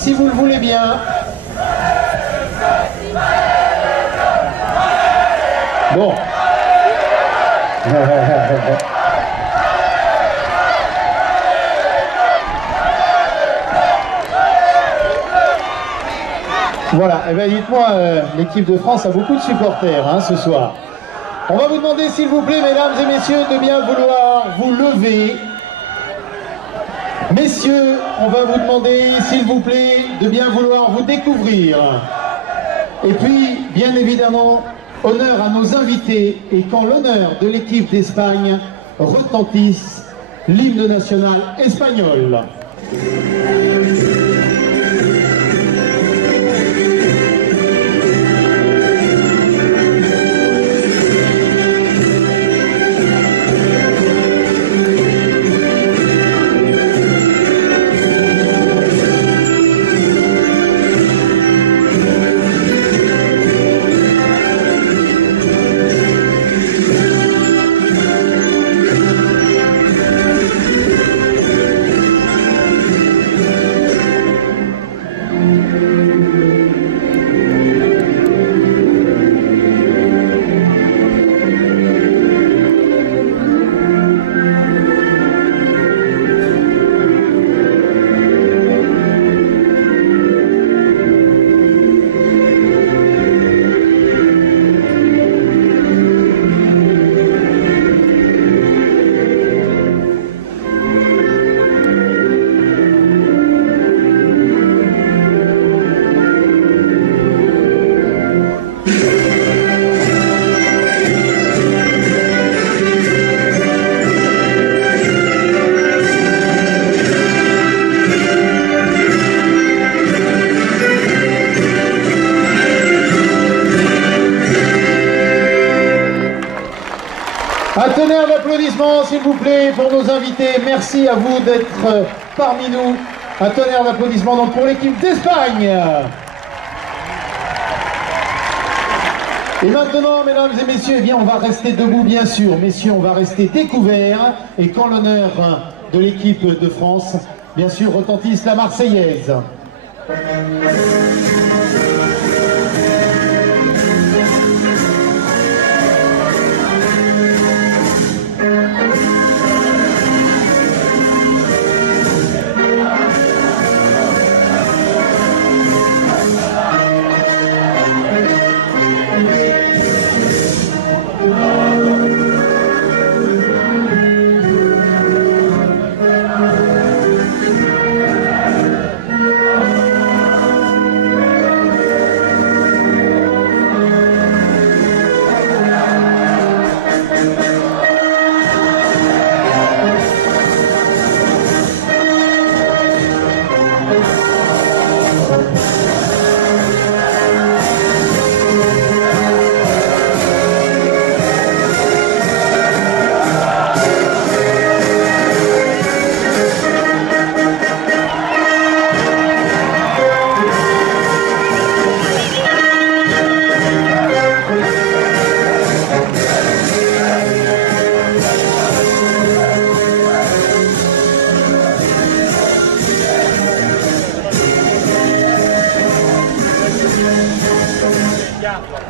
si vous le voulez bien. Bon. Voilà, eh bien dites-moi, l'équipe de France a beaucoup de supporters hein, ce soir. On va vous demander s'il vous plaît, mesdames et messieurs, de bien vouloir vous lever. Messieurs, on va vous demander s'il vous plaît, de bien vouloir vous découvrir. Et puis, bien évidemment, honneur à nos invités, et quand l'honneur de l'équipe d'Espagne retentisse l'hymne national espagnol. Un tonnerre d'applaudissements, s'il vous plaît, pour nos invités. Merci à vous d'être parmi nous. Un tonnerre d'applaudissements donc pour l'équipe d'Espagne. Et maintenant, mesdames et messieurs, eh bien, on va rester debout, bien sûr. Messieurs, on va rester découverts. Et quand l'honneur de l'équipe de France, bien sûr, retentisse la Marseillaise.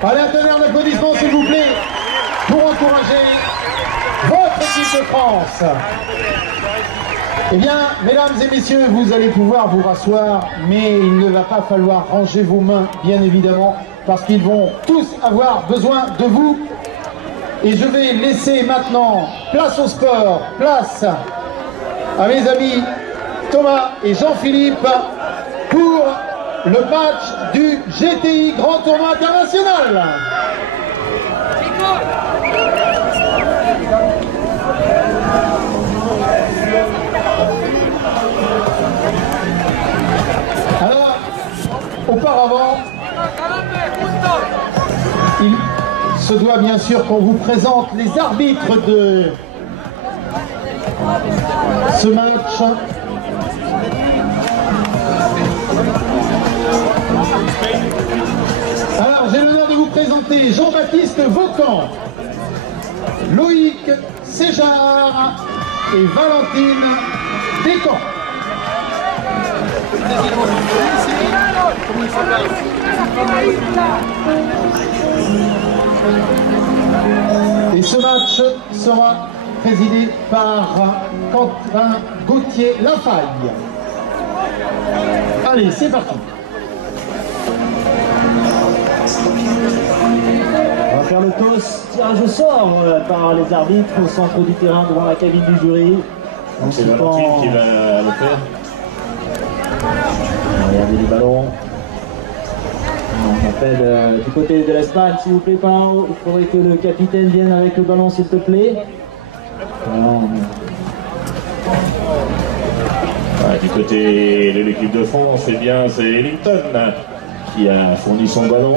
Allez, un tonnerre d'applaudissements, s'il vous plaît, pour encourager votre équipe de France. Eh bien, mesdames et messieurs, vous allez pouvoir vous rasseoir, mais il ne va pas falloir ranger vos mains, bien évidemment, parce qu'ils vont tous avoir besoin de vous. Et je vais laisser maintenant place au sport, place à mes amis Thomas et Jean-Philippe pour le match du GTI Grand Tournoi International. Alors, auparavant, il se doit bien sûr qu'on vous présente les arbitres de ce match. Alors, j'ai l'honneur de vous présenter Jean-Baptiste Vaucan, Loïc Séjard et Valentine Descamps. Et ce match sera présidé par Quentin Gauthier-Lafaille. Allez, c'est parti. On va faire le toss, tirage au sort par les arbitres au centre du terrain devant la cabine du jury. C'est Valentine qui va le faire. Regardez les ballons. On appelle du côté de l'Espagne, s'il vous plaît, Pao. Il faudrait que le capitaine vienne avec le ballon, s'il te plaît. Du côté de l'équipe de France, eh bien, c'est Ellington qui a fourni son ballon.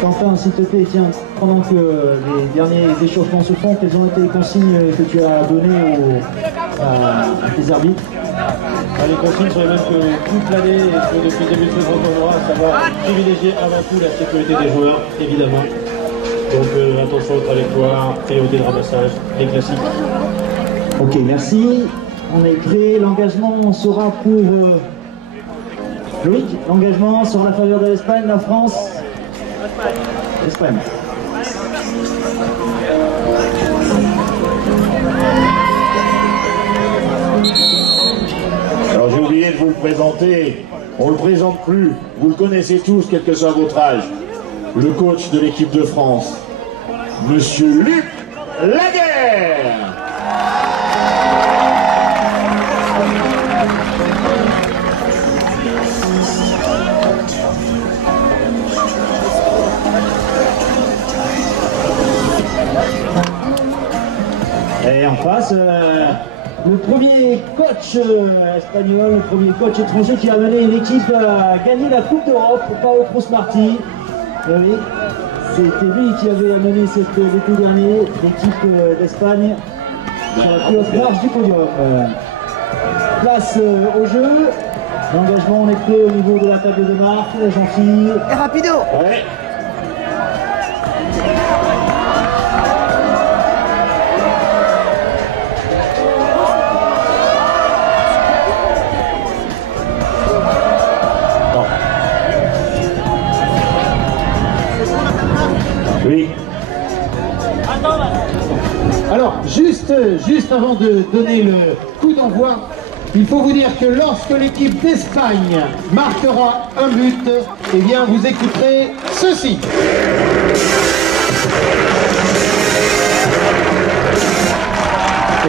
Quentin, s'il te plaît, tiens, pendant que les derniers échauffements se font, quelles ont été les consignes que tu as données à tes arbitres? Les consignes sont les mêmes que toute l'année et depuis le début de ce grand tournoi, à savoir privilégier avant tout la sécurité des joueurs, évidemment. Donc attention aux trajectoires, priorité de ramassage, les classiques. Ok, merci. On est prêt. L'engagement sera pour Loïc. L'engagement sur la faveur de l'Espagne, la France. L'Espagne. Alors j'ai oublié de vous le présenter, on ne le présente plus, vous le connaissez tous, quel que soit votre âge. Le coach de l'équipe de France, Monsieur Luc Laguerre. Et en face, le premier coach espagnol, le premier coach étranger qui a amené une équipe à gagner la Coupe d'Europe, Pao Crouse-Marty. Oui, c'était lui qui avait amené l'été dernier l'équipe d'Espagne sur la plus haute marche du podium. Place au jeu. L'engagement, on est prêt au niveau de la table de marque. Gentil. Et rapido. Ouais. Oui. Alors, juste avant de donner le coup d'envoi, il faut vous dire que lorsque l'équipe d'Espagne marquera un but, eh bien vous écouterez ceci.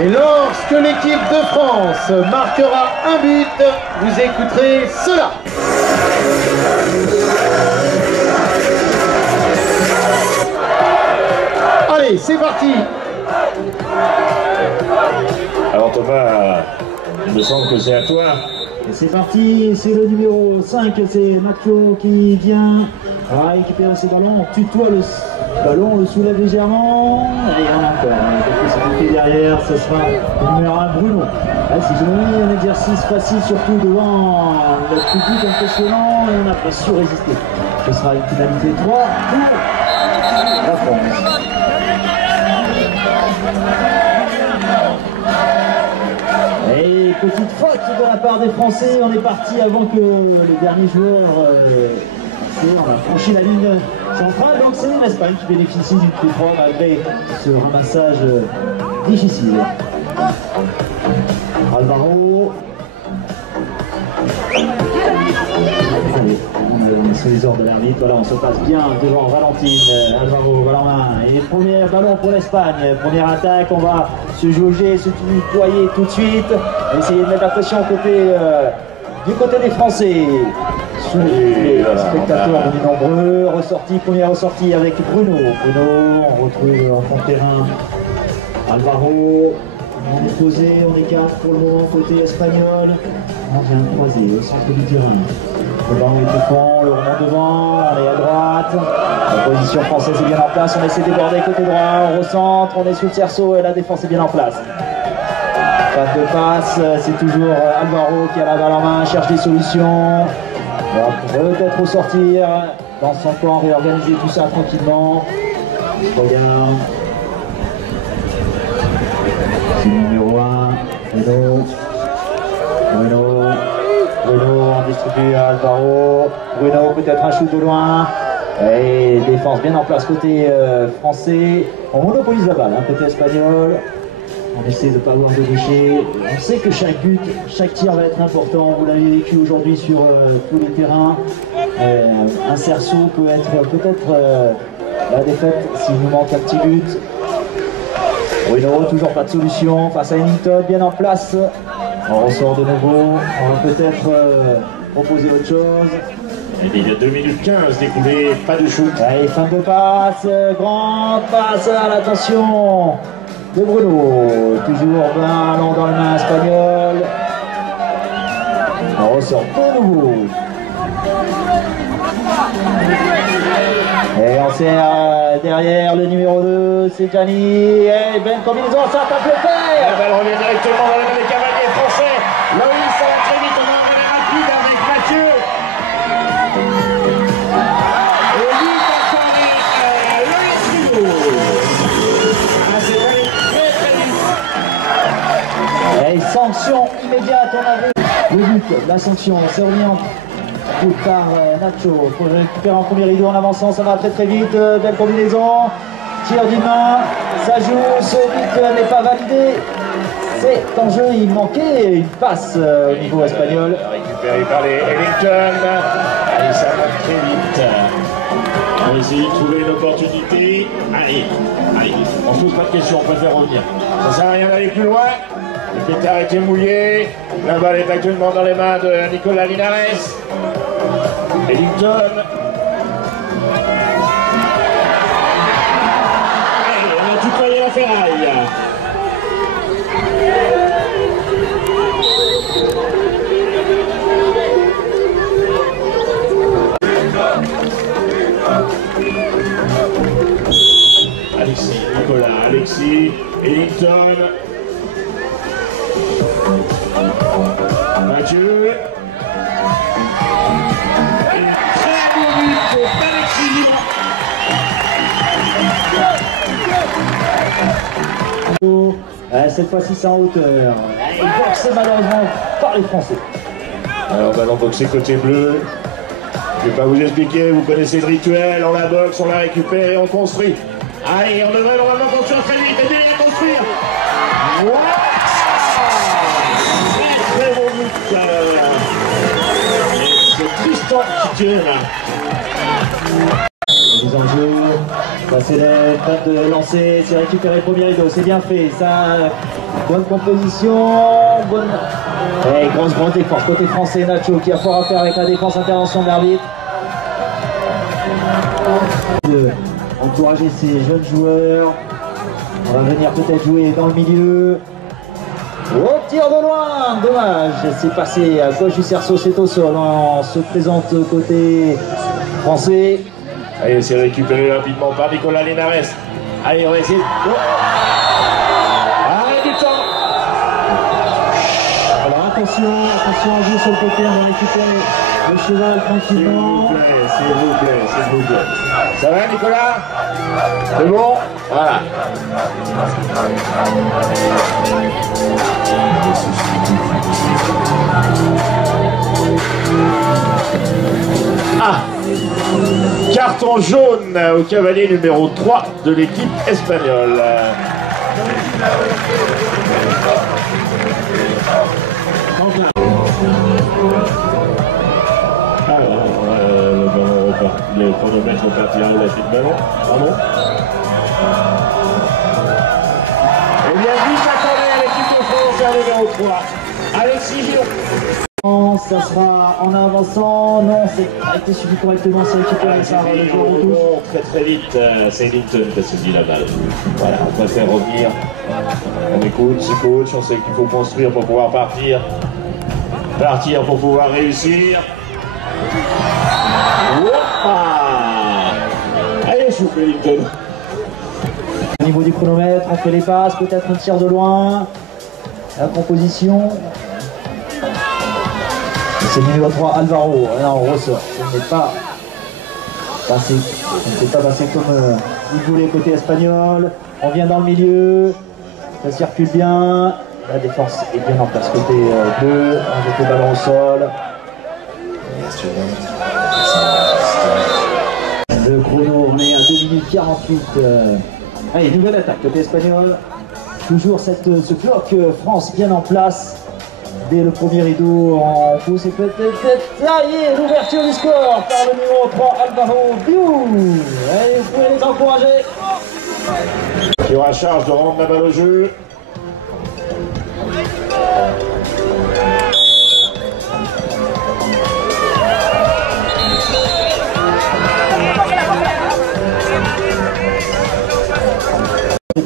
Et lorsque l'équipe de France marquera un but, vous écouterez cela. Allez, c'est parti. Alors Thomas, il me semble que c'est à toi. Et c'est parti, c'est le numéro 5, c'est Mathieu qui vient récupérer ce ballon, on tutoie le ballon, on le soulève légèrement, et on a encore, c'est tout derrière, ce sera le numéro 1 Bruno. Là, c'est un exercice facile, surtout devant le public impressionnant, et on n'a pas su résister. Ce sera une finalité 3 pour la France. Et petite faute de la part des Français, on est parti avant que les derniers joueurs on a franchi la ligne centrale, donc c'est l'Espagne qui bénéficie d'une coup franc malgré ce ramassage difficile. Alvaro. Allez, on est sous les ordres de l'arbitre, voilà, on se passe bien devant Valentine, Alvaro, ballon main, et premier ballon pour l'Espagne, première attaque, on va se jauger, se tutoyer tout de suite, essayer de mettre la pression du côté des Français. Sous les spectateurs devenus nombreux, première ressortie avec Bruno. Bruno, on retrouve en fond de terrain Alvaro. On est posé, on est 4 pour le moment côté espagnol. On vient croiser au centre du terrain. Le ballon est au fond, le remonte devant, on est à droite. position française est bien en place, on essaie de déborder côté droit, on recentre, on est sous le cerceau et la défense est bien en place. Pas de passe, c'est toujours Alvaro qui a la balle en main, cherche des solutions. On va peut-être ressortir dans son camp, réorganiser tout ça tranquillement. Regarde. C'est le numéro 1, Bruno, on distribue à Alvaro. Bruno, peut-être un shoot de loin. Et défense bien en place côté français. On monopolise la balle, hein, côté espagnol. On essaie de ne pas avoir de déchets. On sait que chaque but, chaque tir va être important. Vous l'avez vécu aujourd'hui sur tous les terrains. Un cerceau peut être peut-être la défaite s'il nous manque un petit but. Bruno, toujours pas de solution face à Ellington, bien en place. On ressort de nouveau. On va peut-être proposer autre chose. Il y a 2 minutes 15 d'écoulé, pas de shoot. Allez, fin de passe, grande passe à l'attention de Bruno. Toujours ballon dans les mains espagnoles. On ressort de nouveau. Et on serre derrière le numéro 2, c'est Gianni. Et belle combinaison, ça tape le fer. La balle revient directement dans les mains des cavaliers français. Loïs, ça va très vite, on a un relais rapide avec Mathieu. Et lui, Loïs Rigaud. C'est allé très très vite. Et sanction immédiate, on a vu le but, la sanction, c'est revenu en coup par Nacho pour récupérer en premier rideau en avançant, ça va très très vite, belle combinaison, tir d'une main, ça joue, ce but n'est pas validé, c'est en jeu, il manquait une passe au niveau espagnol. Récupéré par les Ellington, allez ça va très vite. On va essayer de trouver une opportunité, allez, on se pose pas de questions, on préfère revenir. Ça sert à rien d'aller plus loin, le pétard était mouillé, la balle est actuellement dans les mains de Nicolas Linares. Ellington. Allez, on a tutoyé la ferraille. Alexis, Nicolas, Alexis, Ellington. Mathieu. Cette fois-ci c'est en hauteur. Il boxe malheureusement par les Français. Alors ballon boxé côté bleu. Je ne vais pas vous expliquer, vous connaissez le rituel, on la boxe, on la récupère et on construit. Allez, on devrait normalement construire très vite, aidez-les à construire. Wow, très bon but. C'est Tristan qui tire. Les enjeux, ça c'est le de lancer, c'est récupéré premier rideau, c'est bien fait, ça, bonne composition, bonne... Et grosse défense, côté français, Nacho qui a fort à faire avec la défense, intervention de l'arbitre. Encourager ces jeunes joueurs, on va venir peut-être jouer dans le milieu. Oh, tir de loin, dommage, c'est passé à gauche du cerceau, c'est au sol, on se présente côté français. Allez, c'est récupéré rapidement par Nicolas Linares. Allez, on va essayer. Oh. Allez, du temps. Alors attention, on joue sur le côté, on va récupérer le cheval tranquillement. S'il vous plaît. Ça va, Nicolas? C'est bon? Voilà. Ah! Carton jaune au cavalier numéro 3 de l'équipe espagnole. Le chronomètre au parti à lâcher de ballon. Pardon. Eh bien, vite attendez à l'équipe de France à numéro 3. Alexis Giron. Ça sera en avançant, non, c'est été suivi correctement, c'est récupéré par le joueur en touche. Très vite, c'est Ellington qui a saisi la balle. Voilà, on préfère revenir. On écoute, c'est coach, on sait qu'il faut construire pour pouvoir partir. Partir pour pouvoir réussir. Allez, souffle, Ellington. Au niveau du chronomètre, on fait les passes, peut-être un tir de loin. La composition. C'est le numéro 3, Alvaro. Là, on ressort. Ce n'est pas passé. Ça ne s'est pas passé comme il voulait côté espagnol. On vient dans le milieu. Ça circule bien. La défense est bien en place côté bleu. On jette le ballon au sol. Le chrono, on est à 2 minutes 48. Allez, nouvelle attaque côté espagnol. Toujours ce bloc France bien en place. Dès le premier rideau, on pousse et peut-être. Ça y est, l'ouverture du score par le numéro 3, Alvaro Biou. Allez, vous pouvez les encourager. Qui aura charge de rendre la balle au jeu.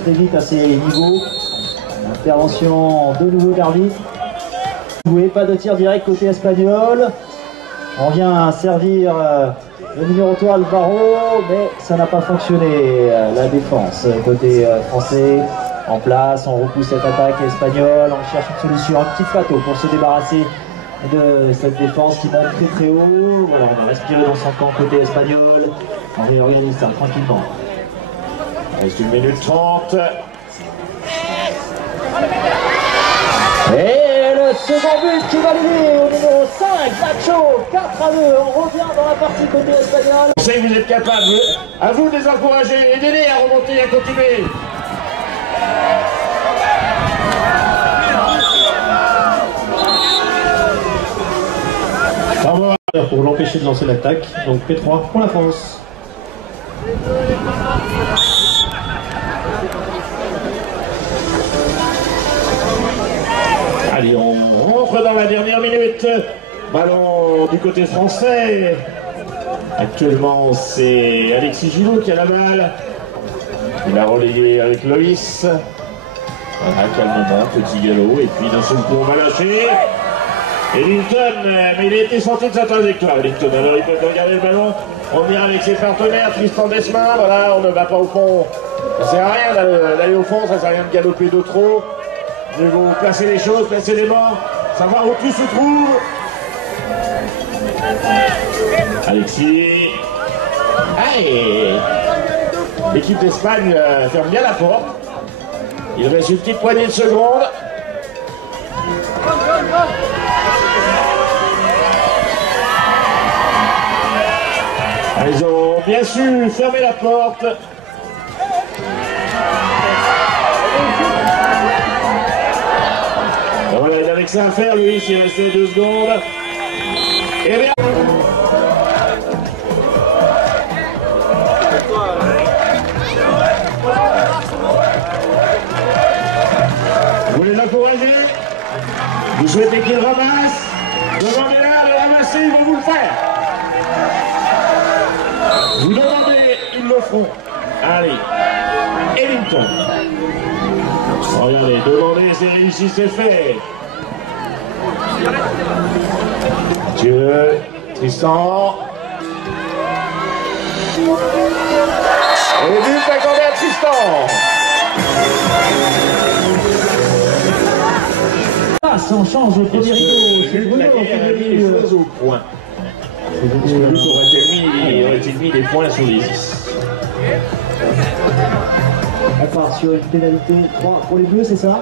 Très vite à ces niveaux. Intervention de nouveau d'arbitre. Pas de tir direct côté espagnol. On vient servir le numéro 3 Alvaro, mais ça n'a pas fonctionné. La défense côté français en place. On repousse cette attaque espagnole. On cherche une solution, un petit plateau pour se débarrasser de cette défense qui monte très très haut. Voilà, on a respiré dans son camp côté espagnol. On réorganise ça tranquillement. Il reste 1 minute 30. Et le second but qui va l'aider au numéro 5, Nacho, 4-2. On revient dans la partie côté espagnol. Je sais que vous êtes capables. À vous de les encourager. Aidez-les à remonter, à continuer. Pour l'empêcher de lancer l'attaque, donc P3 pour la France. Allez, on rentre dans la dernière minute. Ballon du côté français. Actuellement, c'est Alexis Gillot qui a la balle. Il a relayé avec Loïs. Voilà, calmement, petit galop. Et puis d'un seul coup, on va lâcher. Ellington, mais il a été sorti de sa trajectoire. Ellington, alors il peut regarder le ballon. On ira avec ses partenaires, Tristan Desmin. Voilà, on ne va pas au fond. Ça sert à rien d'aller au fond, ça sert à rien de galoper de trop. Nous allons placer les choses, placer les bancs, savoir où tout se trouve. Alexis. Allez. L'équipe d'Espagne ferme bien la porte. Il reste une petite poignée de secondes. Ils ont bien su fermer la porte. Voilà, il avait que ça à faire, lui, il restait 2 secondes. Et bien. Vous voulez l'encourager? Vous souhaitez qu'il ramasse? Demandez-la de ramasser, ils vont vous le faire. Vous demandez, ils le feront. Allez, Ellington. Regardez, demandez, c'est réussi, c'est fait. Mathieu, Tristan. Et le but accordé à Tristan. On change le premier rideau. C'est Bruno qui a mis les choses au point. Parce que lui aurait-il mis des points sur les 10. On part sur une pénalité 3 pour les bleus, c'est ça?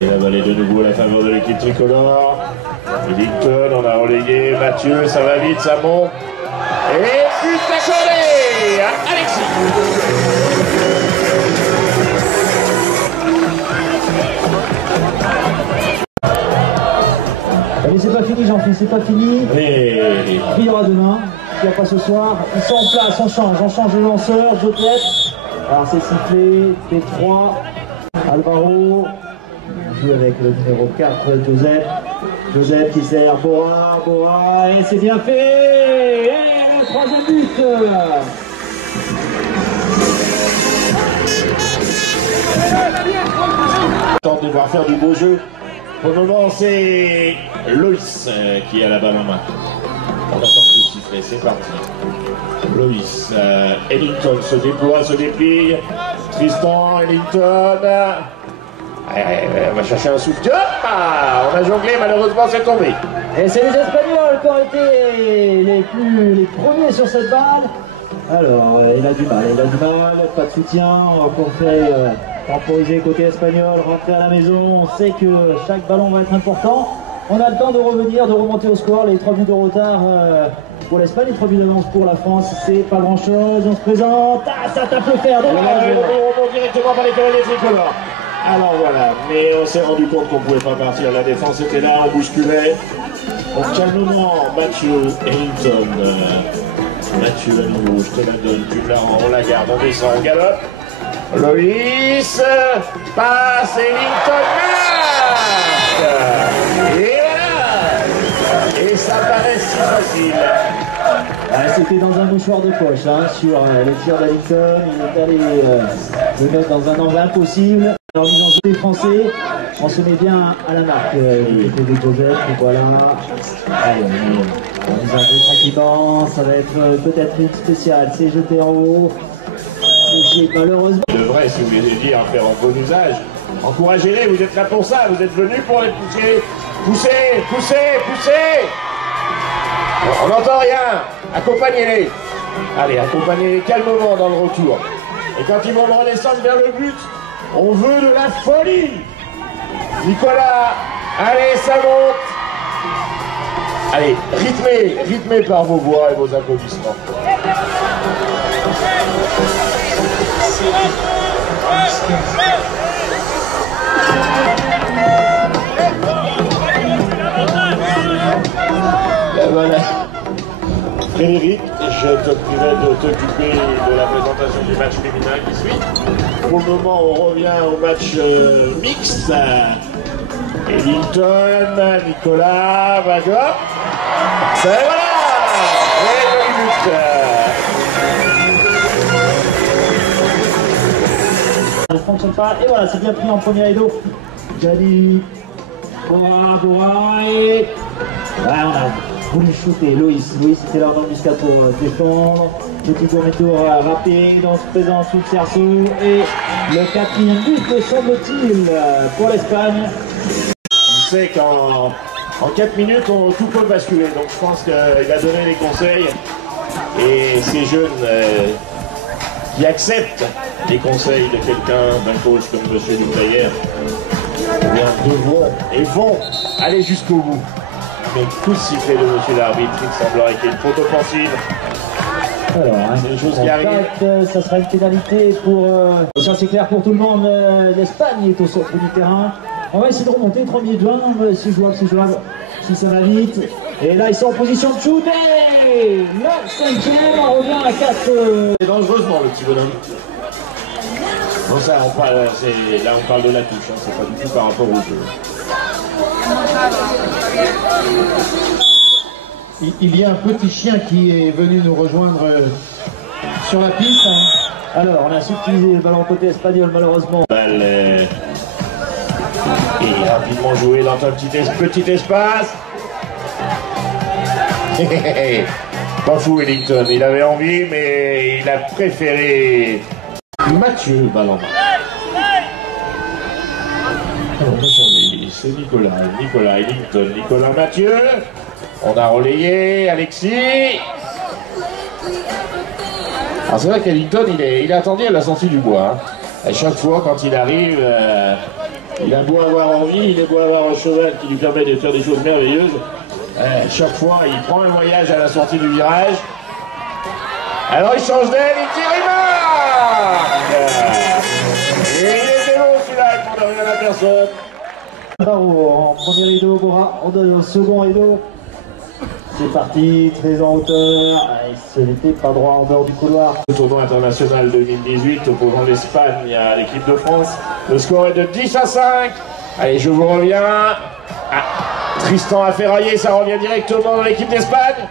Et la balle est de nouveau à la faveur de l'équipe tricolore. Ellington, on a relayé. Mathieu, ça va vite, ça monte. Et but accordé à Alexis. Mais c'est pas fini, Jean-Philippe, c'est pas fini. Il y aura demain, il n'y a pas ce soir. Ils sont en place, on change le lanceur, je tête. Alors c'est sifflé, P3, Alvaro. On joue avec le numéro 4, Joseph. Joseph qui sert Bora, et c'est bien fait. Et le 3e but. Tente de voir faire du beau jeu. Pour le moment, c'est Loïs qui a la balle en main. On attend tout siffler, c'est parti. Loïs, Ellington se déploie, se déplie. Tristan, Ellington. On va chercher un souffle. Ah, on a jonglé, malheureusement c'est tombé. Et c'est les Espagnols qui ont été les premiers sur cette balle. Alors, il a du mal, pas de soutien, pour faire temporiser côté espagnol, rentrer à la maison. On sait que chaque ballon va être important. On a le temps de revenir, de remonter au score. Les 3 buts de retard pour l'Espagne, les 3 buts d'avance pour la France, c'est pas grand chose. On se présente, ça tape le fer, dommage. On remonte directement par les cavaliers tricolores. Alors voilà, mais on s'est rendu compte qu'on ne pouvait pas partir. La défense était là, on bousculait. Donc calmement, Mathieu, Ellington. Mathieu à nouveau, je te la donne, tu la rends, on la garde, on descend, on galope. Loïs, passe, Ellington, marque. Et voilà. Et ça paraît si facile. C'était dans un mouchoir de poche sur le tir d'Ellington. Il est allé le mettre dans un angle impossible. Alors, mise en jeu des Français, on se met bien à la marque. De Joseph, voilà. Allez, on mise en jeu tranquillement. Ça va être peut-être une spéciale. C'est jeté en haut. Malheureusement. Le vrai, si vous voulez dire, faire en bon usage. Encouragez-les, vous êtes là pour ça. Vous êtes venus pour les pousser. Poussez, poussez, poussez. On n'entend rien. Accompagnez-les. Allez, accompagnez-les calmement dans le retour. Et quand ils vont redescendre vers le but, on veut de la folie. Nicolas, allez, ça monte. Allez, rythmez par vos voix et vos applaudissements. Voilà. Frédéric, je te prierai de t'occuper de la présentation du match féminin qui suit. Pour le moment, on revient au match mixte. Ellington, Nicolas, Vagop. C'est voilà. Et le but. Ça ne fonctionne pas. Et voilà, c'est bien pris en premier rideau. Jadi. Bora et... Ouais, on a voulu shooter Loïs était là dans le muscat pour défendre. Petit tour rapide, on se présente sous le cerceau. Et le 4e but, semble-t-il, pour l'Espagne. On sait qu'en 4 minutes, tout peut basculer. Donc je pense qu'il a donné les conseils. Et ces jeunes qui acceptent les conseils de quelqu'un, d'un coach comme M. Duplayer, devront et vont aller jusqu'au bout. Mais coup de sifflet de M. l'arbitre, il semblerait qu'il y ait une faute offensive. Alors, c'est une chose qui arrive. Ça sera une pénalité pour... ça c'est clair pour tout le monde, l'Espagne est au centre du terrain. On va essayer de remonter, 1er juin, c'est jouable, si ça va vite. Et là ils sont en position de shoot, et le 5e, on revient à 4. C'est dangereusement le petit bonhomme. Non, ça, là on parle de la touche, c'est pas du tout par rapport au jeu. Il y a un petit chien qui est venu nous rejoindre sur la piste. Alors, on a subtilisé le ballon côté espagnol, malheureusement. Balle est rapidement joué dans un petit espace. Pas fou Ellington, il avait envie, mais il a préféré Mathieu, ballon. C'est Nicolas Ellington, Nicolas Mathieu. On a relayé Alexis. Alors c'est vrai qu'Ellington, il a attendu à la sortie du bois. À chaque fois, quand il arrive, il a beau avoir envie, il est beau avoir un cheval qui lui permet de faire des choses merveilleuses. Chaque fois, il prend un voyage à la sortie du virage. Alors il change d'aile, il tire, il marque. Et il était long celui-là, il ne rien à personne. En premier rideau, Bora, en second rideau. C'est parti, très en hauteur. Ce n'était pas droit en dehors du couloir. Le tournoi international 2018 opposant l'Espagne à l'équipe de France. Le score est de 10-5. Allez, je vous reviens. Tristan a ferraillé, ça revient directement dans l'équipe d'Espagne.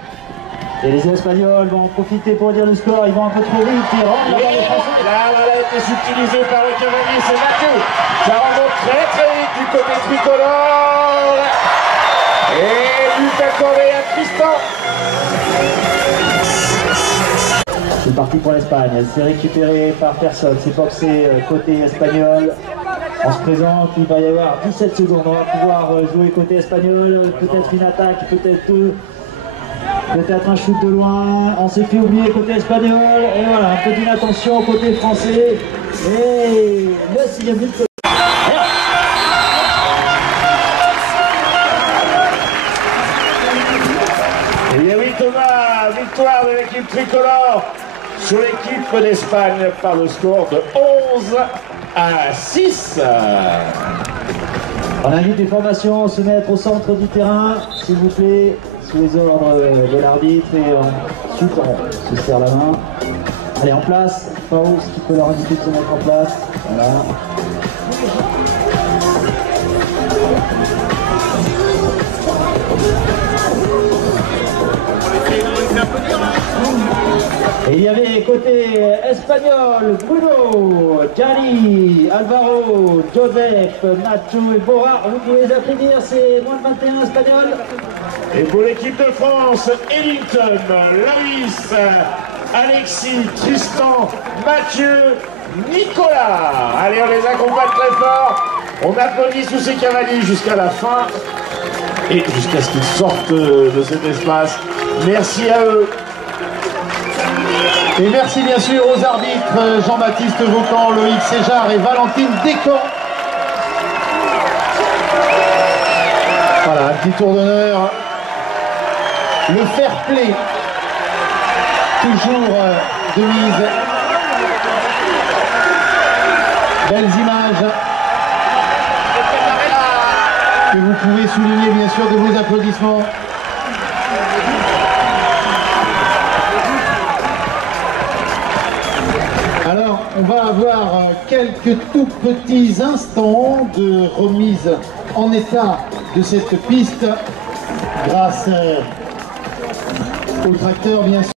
Et les Espagnols vont en profiter pour dire le score. Ils vont un peu trop vite. Ils rentrent dans les Français. La balle a été subtilisée par le cavalier, c'est Mathieu. Ça remonte très très vite du côté tricolore. Et but accordé à Tristan. C'est parti pour l'Espagne. C'est récupéré par personne. C'est boxé côté espagnol. On se présente, il va y avoir 17 secondes. On va pouvoir jouer côté espagnol. Peut-être une attaque, peut-être deux. Peut-être un shoot de loin. On s'est fait oublier côté espagnol. Et voilà, un peu d'inattention côté français. Et le 6e but. Et bien oui Thomas, victoire de l'équipe tricolore sur l'équipe d'Espagne par le score de 11-6. On invite les formations à se mettre au centre du terrain, s'il vous plaît, sous les ordres de l'arbitre, et ensuite on se serre la main. Allez, en place, Faust qui peut leur indiquer de se mettre en place. Voilà. Et il y avait côté espagnol, Bruno, Gianni, Alvaro, Joseph, Nacho et Bora. Vous pouvez les applaudir, c'est moins de 21 espagnols. Et pour l'équipe de France, Ellington, Loïs, Alexis, Tristan, Mathieu, Nicolas. Allez, on les accompagne très fort. On applaudit tous ces cavaliers jusqu'à la fin et jusqu'à ce qu'ils sortent de cet espace. Merci à eux. Et merci bien sûr aux arbitres Jean-Baptiste Vaucan, Loïc Séjar et Valentine Descamps. Voilà, un petit tour d'honneur. Le fair play, toujours de mise. Belles images que vous pouvez souligner bien sûr de vos applaudissements. Alors, on va avoir quelques tout petits instants de remise en état de cette piste grâce au tracteur bien sûr.